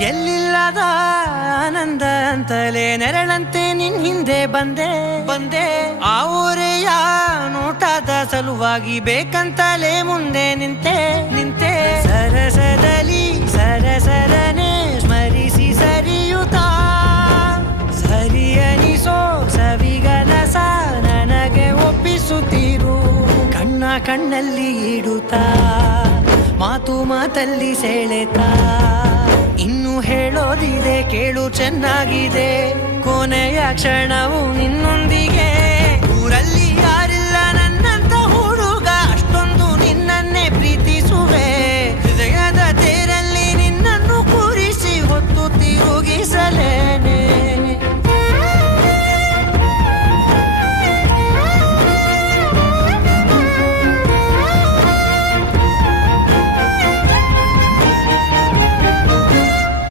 ಎಲ್ಲಿಲ್ಲದ ಆನಂದ ಅಂತಲೇ ನೆರಳಂತೆ ನಿನ್ ಹಿಂದೆ ಬಂದೆ ಆ ಊರೆಯ ನೋಟದ ಸಲುವಾಗಿ ಬೇಕಂತಲೇ ಮುಂದೆ ನಿಂತೆ ಸರಸದಲ್ಲಿ ಸರಸರನೆ ಸ್ಮರಿಸಿ ಸರಿಯುತ್ತಾ ಸರಿ ಅನಿಸೋ ಸವಿಗನಸ ನನಗೆ ಒಪ್ಪಿಸುತ್ತೀರು ಕಣ್ಣಲ್ಲಿ ಇಡುತ್ತಾ ಮಾತಲ್ಲಿ ಸೆಳೆತಾ ಇನ್ನು ಹೇಳೋದಿದೆ ಕೇಳು ಚೆನ್ನಾಗಿದೆ ಕೊನೆಯ ಕ್ಷಣವು ನಿನ್ನೊಂದಿಗೆ